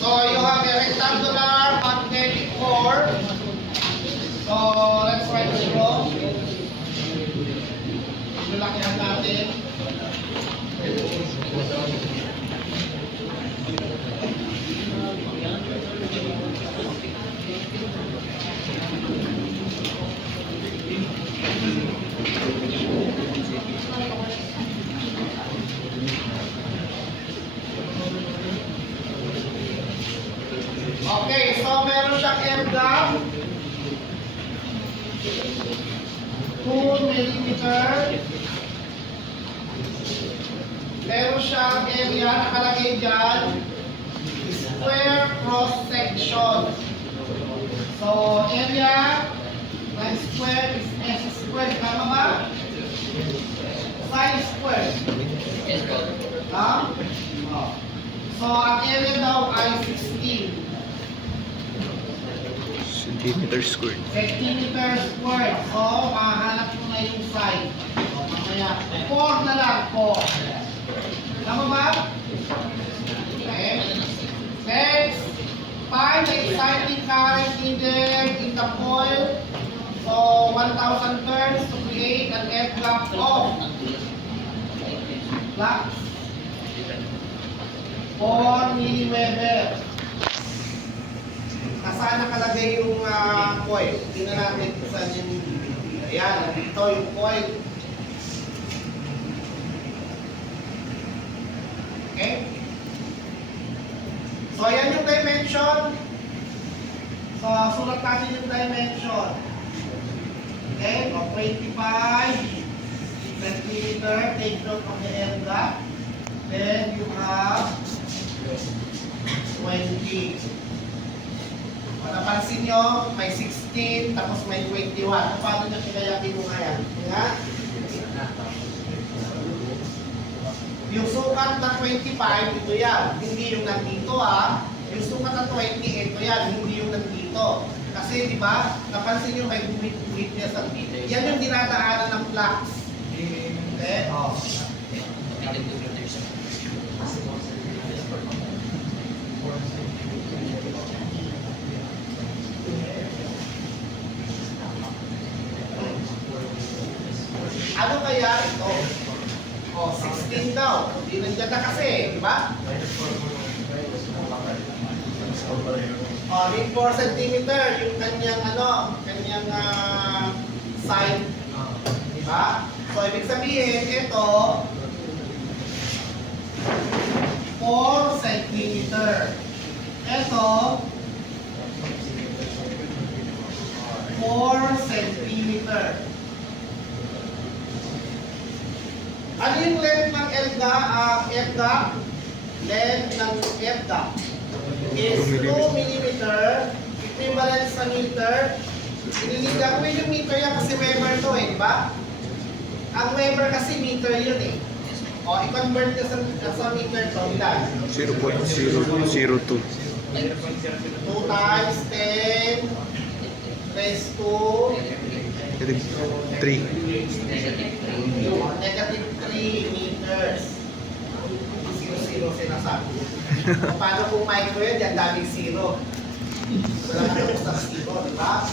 So you have a rectangular magnetic core. So let's write zero. Lalakihan natin. Okay, so meron siyang air gap. 2 millimeter. Meron siyang area, nakalagay dyan, square cross section. So, area ng square is S square. Tama ba? Sine square. Ha? Oh. So, ang area daw ay 16 centimeter squared. centimeter squared. So, mahanap mo na yung side. So, mamaya, 4 na lang, 4. Tama ba? Okay. Next, find the exciting current needed in the coil. So, 1,000 turns to create an air gap of flux 4 milliweber. Saan nakalagay yung coil? Tingnan natin kung saan yung ayan, dito yung coil. Okay? So, ayan yung dimension. So, sulat natin yung dimension. Okay? O, 25 centimeter. Take note of the air gap. Then, you have 20. O, napansin nyo, may 16, tapos may 21. Paano nyo kinayakin mo nga yan? Nga? Yung sukat na 25, ito yan. Hindi yung nandito ha. Yung sukat na 20, ito yan. Hindi yung nandito. Kasi di ba, napansin nyo may gumit-gumit niya sa dito. Yan yung dinadaanan ng flux. Okay? Oh. Ano kaya ito? O, 16 daw. Hindi nandiyan na kasi, di ba? O, need 4 centimeter yung kanyang kanyang side. Di ba? So, ibig sabihin, ito 4 centimeter. Ito 4 centimeter. Ano yung length ng F-gap? Length ng F-gap is 2 millimeter, equivalent sa meter. Gawin yung meter yan kasi Weber to di ba? Ang Weber kasi meter yun O, i-convert nyo sa meter to, ilan? 0.002. 2 times 10 raised to 3. negative 3 meters. 0 sinasabi. Paano kung micro yun? Yan daming 0. Wala ka lang sa 0, di ba?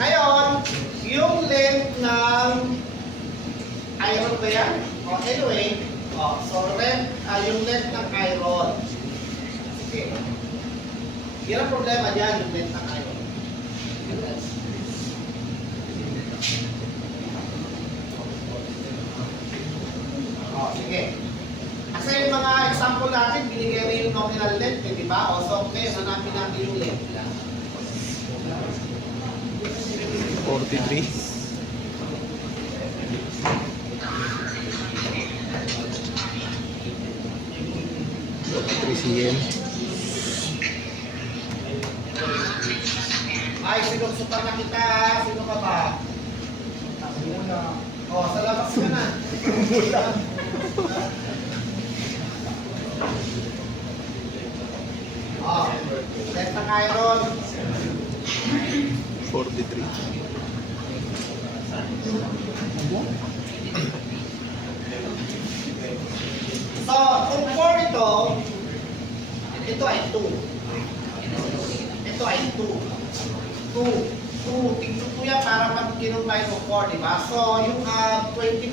Ngayon, yung length ng iron ba yan? Anyway, so yung length ng iron. Sige. Yan ang problema dyan, yung length ng iron. Sige. Kasi yung mga example natin, binigay rin yung nominal length, di ba? O, so, okay, hanapin natin yung length. 43. cm. Ay, sinugsutan na kita. Sino ka ba? O, sa labas ka na. Length ng iron. 43. So, kung 4 ito, Ito ay 2. Ito ay 2. 2. 2. Tignan ko yan para pag kinumpay ko 4, diba? So, yung 25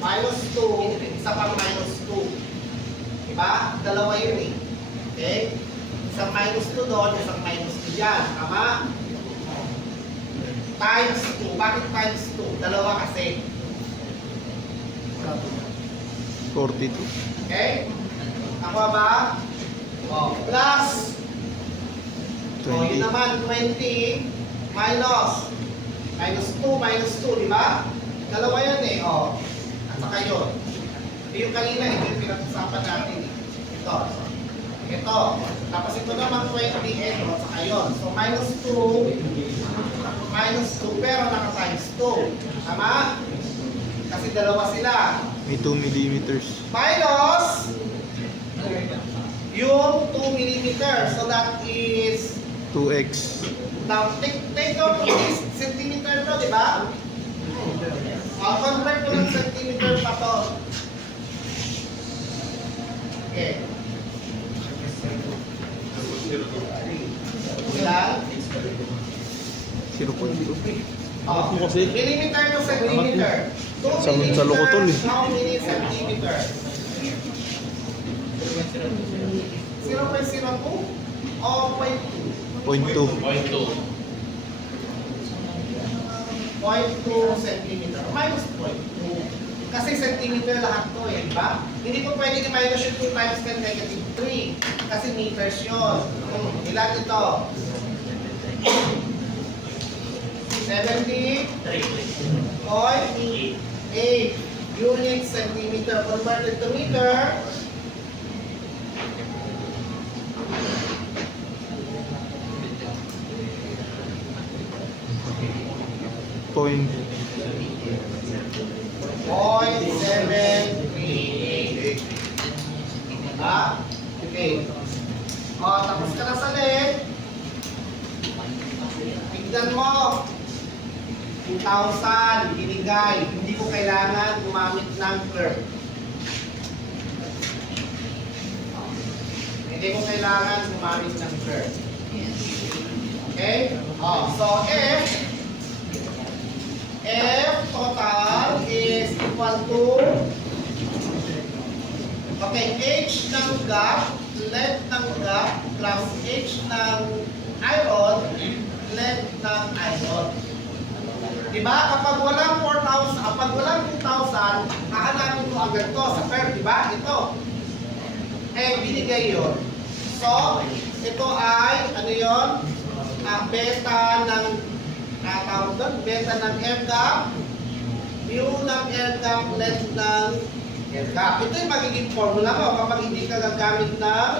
minus 2, isa pang minus 2. Diba? Dalawa yun eh. Okay? Isang minus 2 doon, isang minus 2 dyan. Tama? Times 2. Bakit times 2? Dalawa kasi. 42. Okay? Ako ba? Oh, plus. Oh, yun 20. naman, 20 minus. Minus 2, di ba? Dalawa yan eh. Oh. At saka yun. Yung kanina, ito yung pinag-usapan natin. Ito. Ito. Tapos ito naman 20, ito. At saka yun. So, minus 2, pero naka-times 2. Tama? Kasi dalawa sila. May 2 millimeters. Minus yung 2 millimeter. So that is 2x. now take note of this centimeter to, di ba? Convert ko ng centimeter pa to. Okay. Ilan? 0.2. Oh, millimeter to centimeter. 2 Sa millimeter, lukotol eh. how many centimeter? 0.02 o 0.2? 0.2. 0.2 centimeter. Minus 0.2. Kasi centimeter lahat to eh, di ba? Hindi ko pwede i-minus yung 2 times 10 negative 3. Kasi meters yun. Ilan ito? 70.8 unit centimeter converted to meter. Point. 0.738. Ha? Okay. O, tapos ka na sa left. Tignan mo. 2,000 binigay. Hindi ko kailangan gumamit ng curve. Hindi ko kailangan gumamit ng curve. Okay? So F total is equal to H ng gap, length ng gap, plus H ng iron, length ng iron. Diba? Kapag walang 4,000, kapag walang 2,000, hahanapin mo agad to sa curve, diba? Ito. Eh, binigay yun. So, ito ay, ano yun? Beta ng, tawag doon, beta ng air gap, mu ng air gap, length ng air gap. Ito yung magiging formula mo kapag hindi ka gagamit ng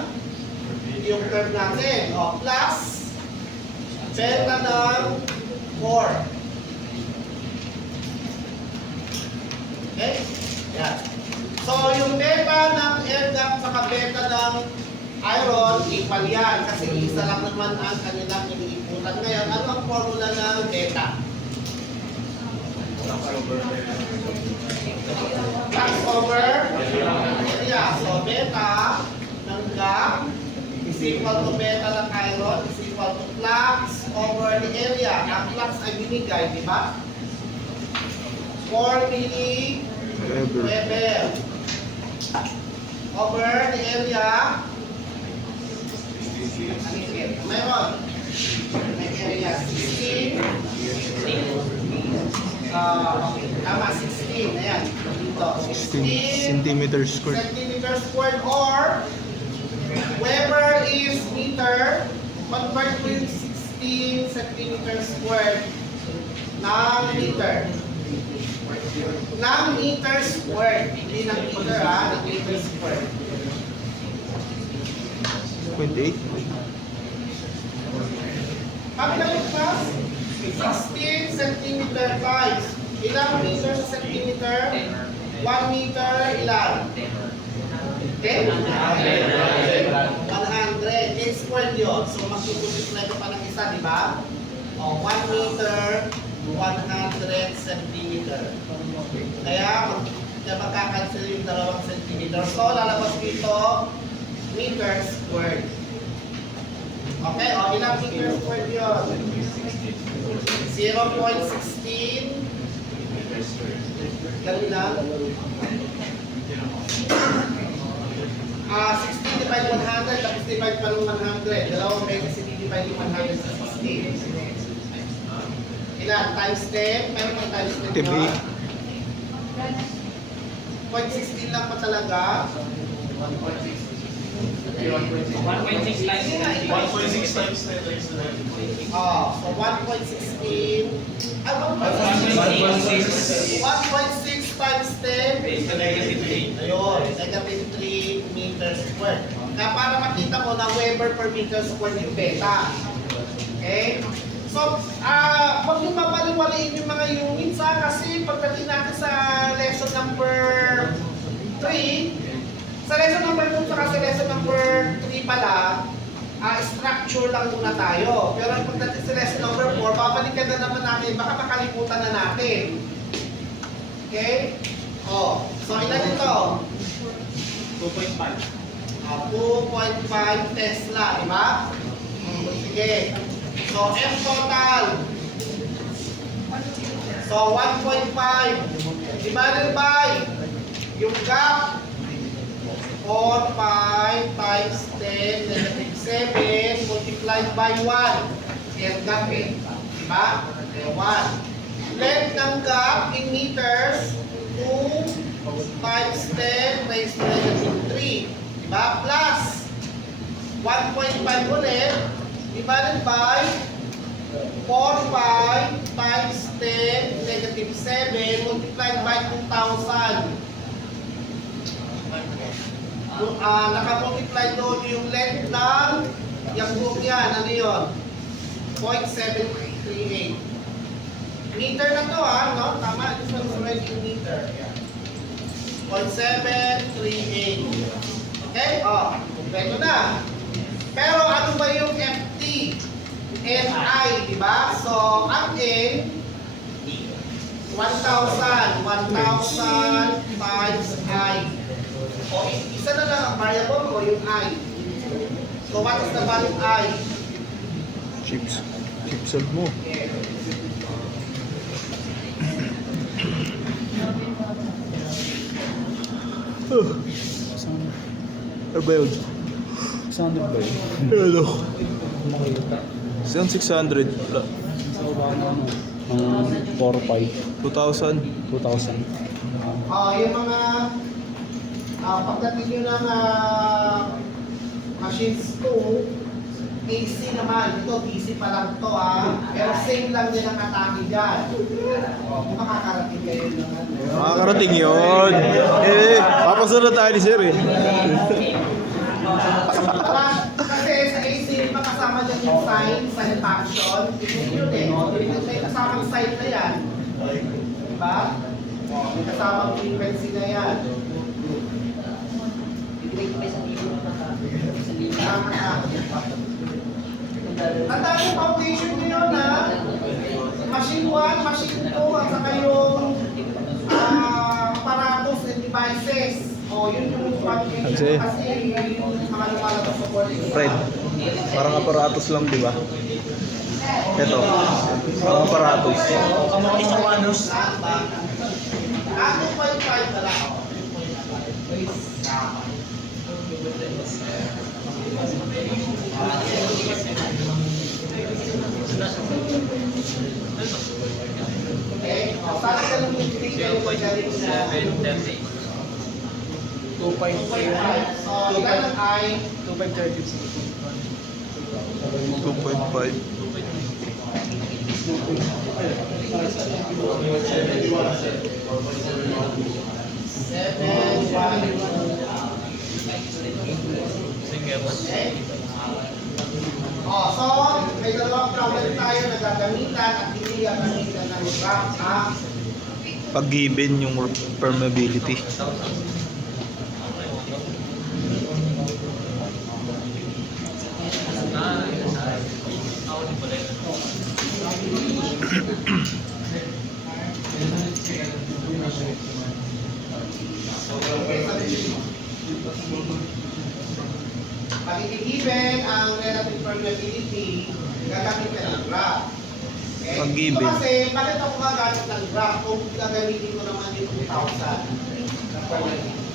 yung curve natin. O, plus, beta ng 4. Okay? Yan. So, yung beta ng air gap saka beta ng iron, equal yan. Kasi isa lang naman ang kanilang iniiputan. Ngayon, ano ang formula ng beta? Flux over area. So, beta ng gap is equal to beta ng iron is equal to flux over the area. Ang flux ay binigay, di ba? 4 milliweber over the area. Mayroon. May area 16. Okay. Tama, 16. Ayan. Dito. 16 centimeters squared. Centimeters squared or Weber is meter. Convert to 16 centimeters squared ng meter. Ng meter squared. Hindi ng meter ha. Ng meter squared. 0.8. Pagkalit class, 16 centimeter times. Ilang meter sa centimeter? 1 meter ilan? 10? 100. 10 squared yun. So, magpupultiply ko pa ng isa, di ba? O, 1 meter, 100 centimeter. Kaya magkakancel yung 2 centimeter. So, lalabas dito meter squared. Okay, o ilang meter squared yun? 0.16. Ganun lang. 16 divide 100, tapos divide pa ng 100. Dalawang beses i-divide yung 100 sa 16. Ilan? Times 10? Meron mga times 10 Tip yun? 8. 0.16 lang pa talaga. 1.6 times 1.6 times 10 raised to 9. So 1.16. Ano ba? 1.6 1.6 times 10. raised to negative 3. Ayun, negative 3 meters squared. Kaya para makita mo na Weber per meter squared yung beta. Okay? So, huwag yung mapaliwaliin yung mga units kasi pagdating natin sa lesson number 3, sa lesson number 2 saka sa lesson number 3 pala, structure lang muna tayo. Pero pagdating sa lesson number 4, babalikan na naman natin, baka makalimutan na natin. Okay? So ilan ito? 2.5. 2.5 Tesla, di ba? Sige. So F total. So 1.5 divided by yung gap 4, 5 times 10, negative 7 multiplied by 1. Air gap eh. Diba? 1. Length ng gap in meters 2 times 10 raised to negative 3. Diba? Plus 1.5 ulit divided by 4, 5 times 10 negative 7 multiplied by 2,000. Naka-multiply doon yung length ng yung buong yan. Ano yun? 0.738. Meter na to no? Tama, this one is already in meter. 0.738. Okay? Kompleto na. Pero ano ba yung FT? NI, di ba? So, ang N 1,000 times I. Isa na lang ang variable o yung I. So, what is the value of I? Chips. Solve mo. Yeah. Ano ba yun? 600 ba yun? Ano? Makita. Saan 600? Wala. Sa baba ng 4-5. 2,000. 2,000. Yung mga pagdating nyo ng machines 2, AC naman. Ito, DC pa lang to pero same lang din ang atake dyan. Kung makakarating kayo naman. Makakarating yun. Papasunod tayo ni Sir eh. Kasi sa AC, makasama dyan yung sign function. Yun eh. May kasamang sign na yan. Diba? May kasamang frequency na yan. Ang daming foundation nyo yun Machine 1, machine 2, at saka yung apparatus and devices. Yun yung foundation. Kasi yung mga lumalabas sa board. Fred, parang aparatos lang, di ba? Ito, parang aparatos. Isang anos. 2.5 na lang. Okay, sana ka lang yung tingin ko galing sa 2.30. 2.5. So, ilan ang I? 2.5. Okay. So, may dalawang problem tayo na gagamitan at hindi gagamitan ng graph Pag given yung permeability. Pag given ang relative permeability, gagamit ka ng graph. Okay? Pag Ito given. kasi, bakit ako gagamit ng graph kung gagamitin ko naman yung 2,000 na permeability?